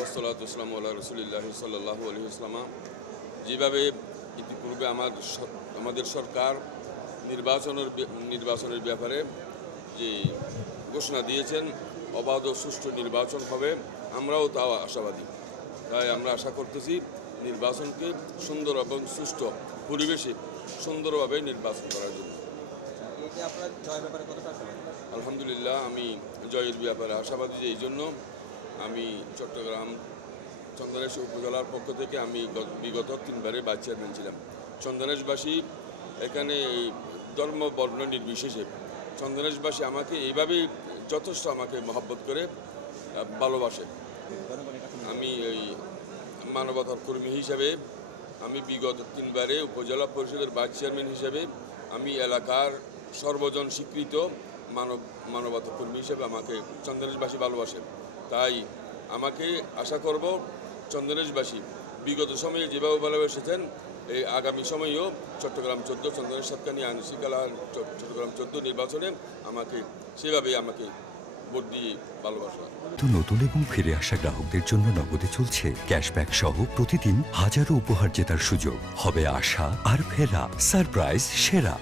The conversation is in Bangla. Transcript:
ওয়াসসালাতু ওয়াসসালামু আলা রাসূলিল্লাহি সাল্লাল্লাহু আলাইহি ওয়াসাল্লাম। যেভাবে ইতিপূর্বে আমাদের সরকার নির্বাচনের ব্যাপারে যে ঘোষণা দিয়েছেন, অবাধ ও সুষ্ঠু নির্বাচন হবে, আমরাও তাও আশাবাদী। তাই আমরা আশা করতেছি নির্বাচনকে সুন্দর এবং সুষ্ঠু পরিবেশে সুন্দরভাবে নির্বাচন করার জন্য। আলহামদুলিল্লাহ, আমি জয়ের ব্যাপারে আশাবাদী। এই জন্য আমি চট্টগ্রাম চন্দনেশ উপজেলার পক্ষ থেকে আমি বিগত 3বারে ভাইস চেয়ারম্যান ছিলাম। চন্দনেশবাসী এখানে এই ধর্ম বর্ণ নির্বিশেষে চন্দনেশবাসী আমাকে এইভাবেই যথেষ্ট আমাকে মহব্বত করে ভালোবাসে। আমি এই মানবতার কর্মী হিসাবে আমি বিগত 3বারে উপজেলা পরিষদের ভাইস চেয়ারম্যান হিসেবে আমি এলাকার সর্বজন স্বীকৃত মানবতা কর্মী হিসেবে আমাকে চন্দনেশবাসী ভালোবাসে। তাই আমাকে আশা করব চন্দনেশবাসী বিগত সময়ে যেভাবে ভালোবেসেছেন এই আগামী সময়েও চট্টগ্রাম 14 চন্দনেশ সাতকানিয়া আইন শৃঙ্খলা চট্টগ্রাম 14 নির্বাচনে আমাকে সেভাবেই আমাকে ভোট দিয়ে ভালোবাসা। নতুন এবং ফিরে আসা গ্রাহকদের জন্য নগদে চলছে ক্যাশব্যাক সহ প্রতিদিন হাজারো উপহার জেতার সুযোগ। হবে আশা আর ফেরা, সারপ্রাইজ সেরা।